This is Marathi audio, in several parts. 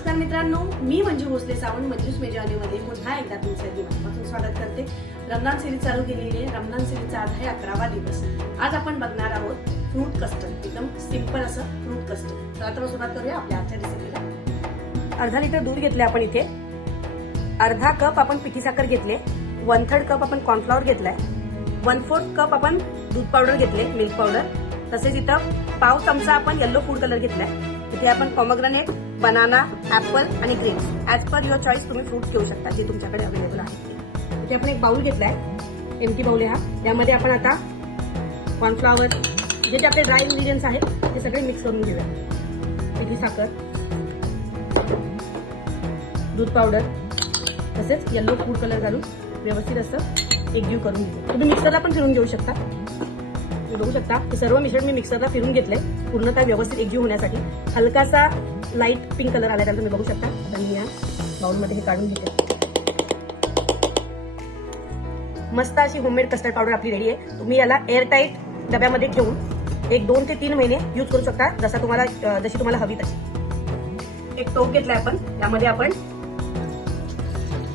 नमस्कार मित्रांनो, मी मंजू भोसले सावंत मंजूस मेजवानीमध्ये पुन्हा एकदा तुमचं दिवसपासून स्वागत करते. रमजान सिरीज चालू केलेली आहे. रमजान सिरीजचा आज आहे 11वा दिवस. आज आपण बघणार आहोत फ्रूट कस्टर्ड. एकदम सिंपल असं फ्रूट कस्टर्ड. तर आता सुरुवात करूया आपल्या आजच्या रेसिपीला. अर्धा लिटर दूध घेतले आपण इथे. अर्धा कप आपण पिठी साखर घेतले. 1/3 कप आपण कॉर्नफ्लॉवर घेतलाय. 1/4 कप आपण दूध पावडर घेतले, मिल्क पावडर. तसेच इथं पाव चमचा आपण येलो फूड कलर घेतलाय. इथे आपण पॉमग्रेनेट, बनाना, ऍपल आणि grapes as per your choice तुम्ही फ्रूट्स घेऊ शकता जे तुमच्याकडे अवेलेबल आहे. इथे आपण एक बाउल घेतलाय, एम्प्टी बाउल आहे हा. यामध्ये आपण आता कॉर्नफ्लॉवर, जे आपले ड्राय इन्ग्रेडियंट्स आहेत ते सगळे मिक्स करून घेऊया. पिठी साखर, दूध पावडर तसेच येलो फूड कलर घालून व्यवस्थित असं एकजीव करून घेऊ. तुम्ही मिक्सरला पण फिरून घेऊ शकता. तुम्ही बघू शकता हे सर्व मिश्रण मी मिक्सरला फिरून घेतलंय पूर्णतः व्यवस्थित एकजीव होण्यासाठी. हलकासा लाईट पिंक कलर आला, तुम्ही बघू शकता. आता मी या बाउलमध्ये हे काढून घेते. मस्त अशी होममेड कस्टर्ड पावडर आपली रेडी आहे. तुम्ही याला एअरटाईट डब्यामध्ये ठेवून 2 ते 3 महिने यूज करू शकता, जशी तुम्हाला हवी तशी. एक टोप घेतलाय आपण. त्यामध्ये आपण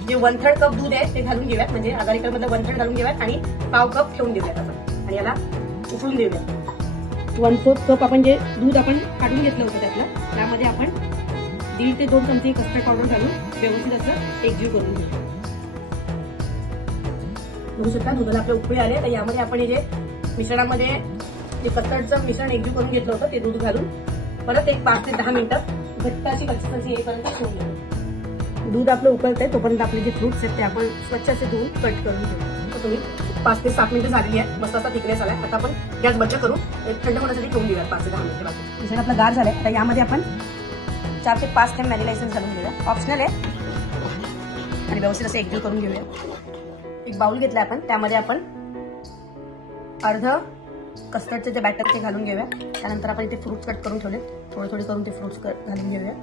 जे 1/3 कप दूध आहे ते घालून घेऊयात. म्हणजे अर्धा लिटर मधलं 1/3 घालून घेऊयात आणि पाव कप ठेवून देऊयात आपण आणि याला उकळून देऊयात. 1/4 कप आपण जे दूध आपण काढून घेतलं होतं त्यातलं, त्यामध्ये आपण 1.5 ते 2 चमचे कस्टर्ड पावडर घालून व्यवस्थित असं एकजीव करून घेऊ. बघू शकता दुधाला आपले उकळी आले. तर यामध्ये आपण हे जे मिश्रणामध्ये जे कस्टर्डचं मिश्रण एकजीव करून घेतलं होतं ते दूध घालून परत एक 5 ते 10 मिनिटं घट्ट अशी कन्सिस्टन्सी येईपर्यंत ठेवून घेऊ. दूध आपलं उकळतंय तोपर्यंत आपले जे फ्रुट्स आहेत ते आपण स्वच्छ असे धुवून कट करून घेऊ. तर तुम्ही 5 ते 7 मिनिटं झालेली आहे. मस्त असा थिकनेस आलाय. आता आपण गॅस बंद करून थंड होण्यासाठी ठेवून देऊयात 5 ते 10 मिनिटं. मिश्रण आपलं गार झालंय. आता यामध्ये आपण 4 ते 5 थेंब व्हॅनिला एसेन्स घालून घेऊया. ऑप्शनल आहे आणि व्यवस्थित असं एकजीव करून घेऊया. एक बाउल घेतलाय आपण. त्यामध्ये आपण अर्ध कस्टर्डचे जे बॅटर ते घालून घेऊया. त्यानंतर आपण इथे फ्रुट्स कट करून ठेवले. थोडे थोडे करून ते फ्रुट्स घालून घेऊया.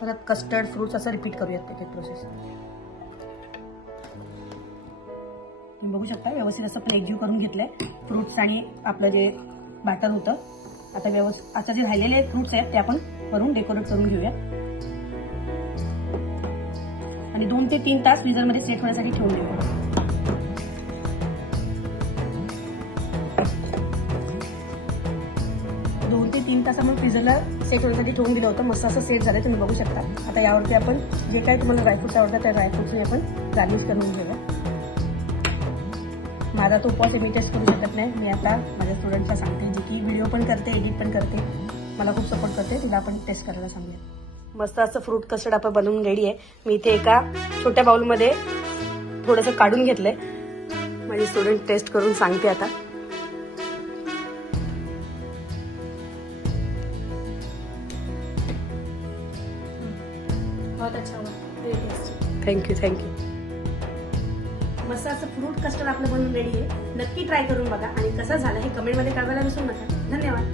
परत कस्टर्ड फ्रुट्स असं रिपीट करूयात त्याची प्रोसेस. तुम्ही बघू शकता व्यवस्थित असं पण एकजीव करून घेतलंय फ्रुट्स आणि आपलं जे बॅटर होतं. आता आता जे राहिलेले फ्रुट्स आहेत ते आपण वरून डेकोरेट करून घेऊया आणि 2 ते 3 तास फ्रीजरमध्ये सेट होण्यासाठी ठेवून देऊया. 2 ते 3 तास आपण फ्रीजरला सेट होण्यासाठी ठेवून दिलं होतं. मस्त असं सेट झालं तुम्ही बघू शकता. आता यावरती आपण जे काही तुम्हाला ड्रायफ्रुट्स आवडतात त्या ड्रायफ्रुट्सने आपण गार्निश करून घेऊया. माझा तो उपवास मी टेस्ट करू शकत नाही. मी आता माझ्या स्टुडंटला सांगते, जी की व्हिडिओ पण करते, एडिट पण करते, मला खूप सपोर्ट करते, तिला आपण टेस्ट करायला सांगूया. मस्त असं फ्रूट कस्टर्ड आपण बनवून रेडी आहे. मी इथे एका छोट्या बाउलमध्ये थोडंसं काढून घेतलंय. माझी स्टुडंट टेस्ट करून सांगते आता. थँक्यू. मस्त असं फ्रूट कस्टर्ड आपलं बनवून रेडी आहे. नक्की ट्राय करून बघा आणि कसं झालं हे कमेंटमध्ये कळवायला विसरू नका. धन्यवाद.